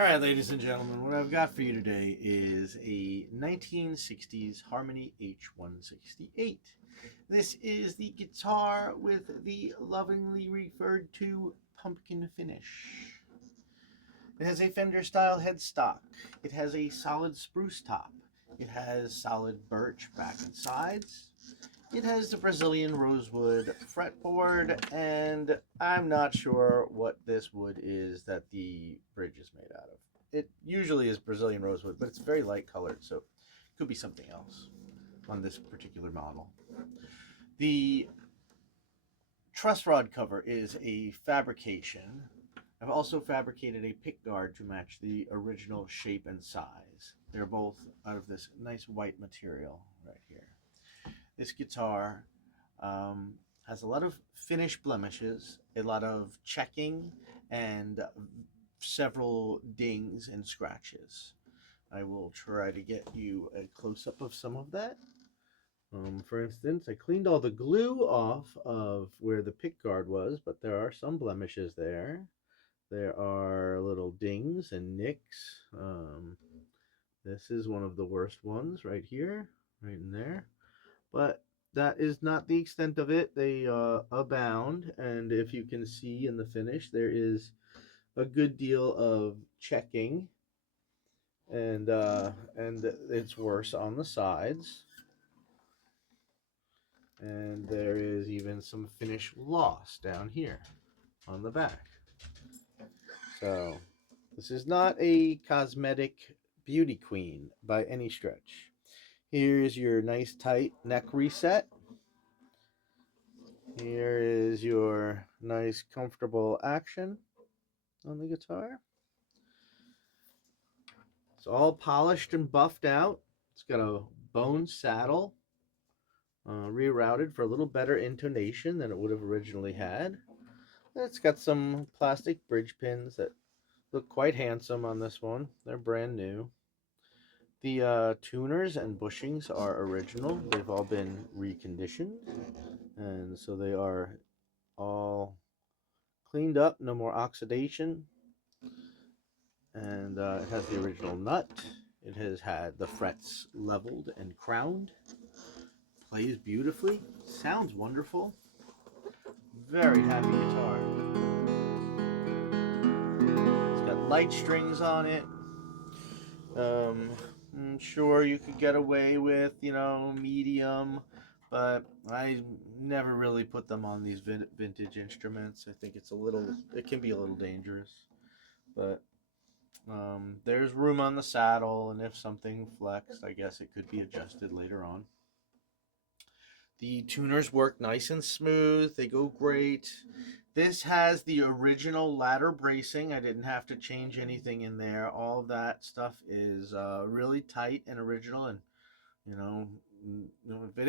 All right, ladies and gentlemen, what I've got for you today is a 1960s Harmony H168. This is the guitar with the lovingly referred to pumpkin finish. It has a Fender style headstock. It has a solid spruce top. It has solid birch back and sides. It has the Brazilian rosewood fretboard, and I'm not sure what this wood is that the bridge is made out of. It usually is Brazilian rosewood, but it's very light colored, so it could be something else on this particular model. The truss rod cover is a fabrication. I've also fabricated a pickguard to match the original shape and size. They're both out of this nice white material right here. This guitar has a lot of finish blemishes, a lot of checking, and several dings and scratches. I will try to get you a close-up of some of that. For instance, I cleaned all the glue off of where the pickguard was, but there are some blemishes there. There are little dings and nicks. This is one of the worst ones right here, right in there. But that is not the extent of it. They abound, and if you can see in the finish, there is a good deal of checking, and it's worse on the sides, and there is even some finish loss down here on the back. So this is not a cosmetic beauty queen by any stretch. Here's your nice tight neck reset. Here is your nice comfortable action on the guitar. It's all polished and buffed out. It's got a bone saddle, rerouted for a little better intonation than it would have originally had. It's got some plastic bridge pins that look quite handsome on this one. They're brand new. The tuners and bushings are original. They've all been reconditioned, and so they are all cleaned up, no more oxidation. And it has the original nut. It has had the frets leveled and crowned. Plays beautifully. Sounds wonderful. Very happy guitar. It's got light strings on it. I'm sure you could get away with, medium, but I never really put them on these vintage instruments. I think it can be a little dangerous. But there's room on the saddle, and if something flexed, I guess it could be adjusted later on. The tuners work nice and smooth. They go great. This has the original ladder bracing. I didn't have to change anything in there. All of that stuff is really tight and original. And if it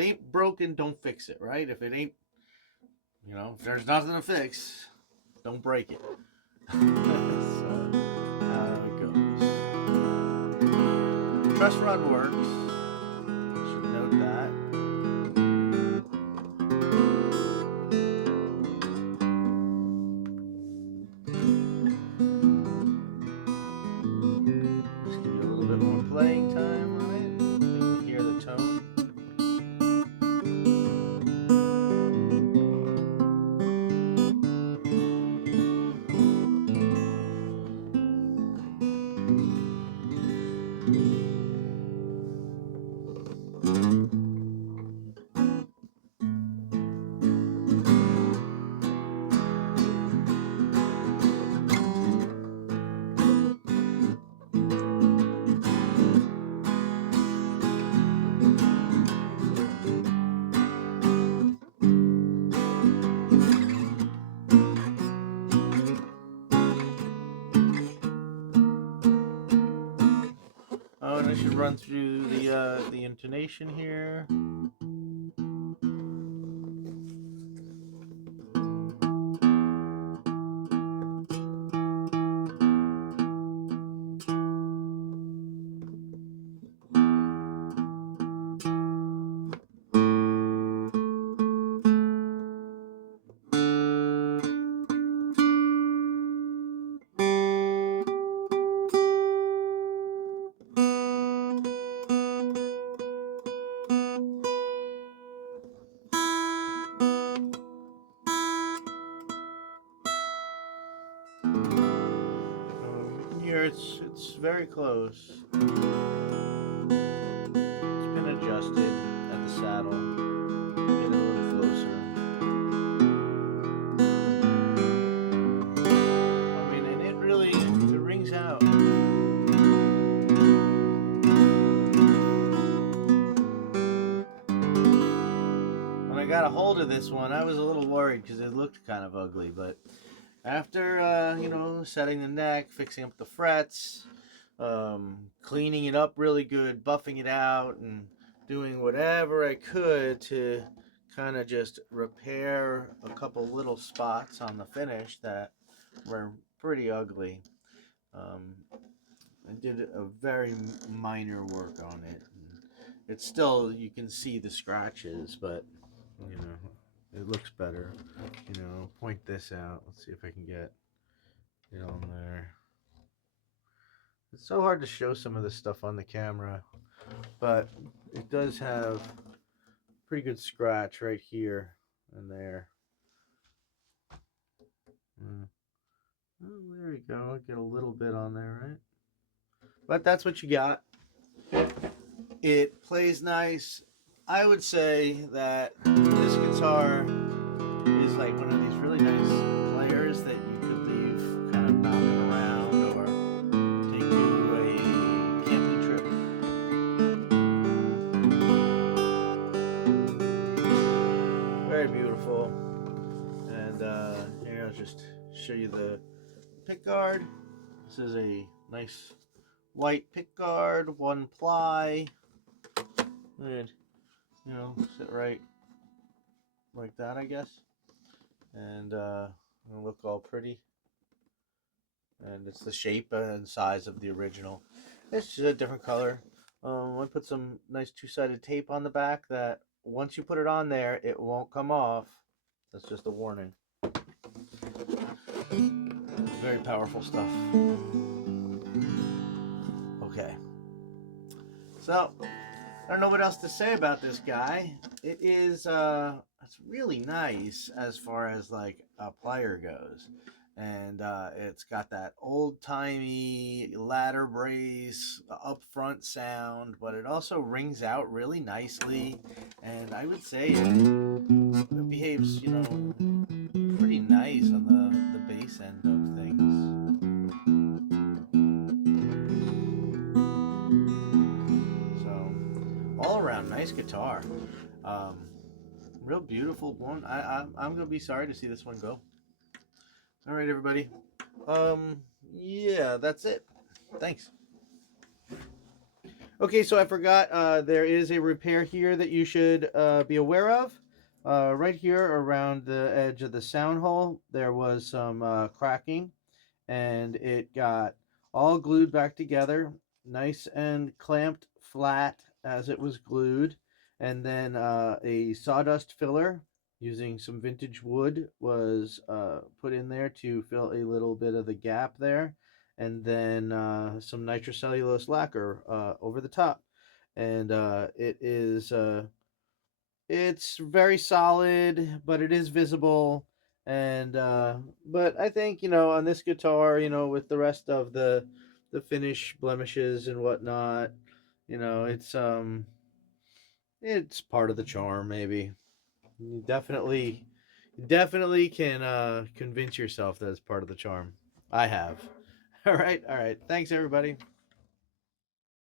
ain't broken, don't fix it, right? If it ain't, if there's nothing to fix, don't break it. So, how it goes. Truss rod works. You should note that. Just give you a little bit more playing time on it. You can hear the tone. Oh, and I should run through the intonation here. there. It's very close. It's been adjusted at the saddle. Get it a little closer. I mean, and it really it rings out. When I got a hold of this one, I was a little worried because it looked kind of ugly, but after you know, setting the neck, fixing up the frets, cleaning it up really good, buffing it out, and doing whatever I could to kind of just repair a couple little spots on the finish that were pretty ugly. Um, I did a very minor work on it. It's still, you can see the scratches, but you know, it looks better. You know, point this out. Let's see if I can get it on there. It's so hard to show some of this stuff on the camera, but it does have pretty good scratch right here and there. Oh, there we go. Get a little bit on there, right? But that's what you got. It plays nice. I would say that this guitar is like one of these really nice players that you could leave kind of knocking around or take to a camping trip. Very beautiful. And here, I'll just show you the pickguard. This is a nice white pickguard, 1 ply. And, you know, sit right like that, I guess. And it'll look all pretty. And it's the shape and size of the original. It's just a different color. I put some nice two-sided tape on the back that once you put it on there, it won't come off. That's just a warning. Very powerful stuff. Okay. So, I don't know what else to say about this guy. It is, it's really nice as far as like a plier goes. And it's got that old-timey ladder brace, up front sound, but it also rings out really nicely. And I would say it behaves, you know, pretty nice on the bass end of things. So, all around, nice guitar. Real beautiful one. I'm gonna be sorry to see this one go. All right, everybody. Yeah, that's it. Thanks. Okay, so I forgot, there is a repair here that you should be aware of. Right here around the edge of the sound hole, there was some cracking, and it got all glued back together, nice and clamped flat as it was glued. And then a sawdust filler using some vintage wood was put in there to fill a little bit of the gap there. And then some nitrocellulose lacquer over the top. And it's very solid, but it is visible. And but I think, you know, on this guitar, you know, with the rest of the finish blemishes and whatnot, you know, it's part of the charm. Maybe you definitely can convince yourself that it's part of the charm. I have. All right, thanks everybody.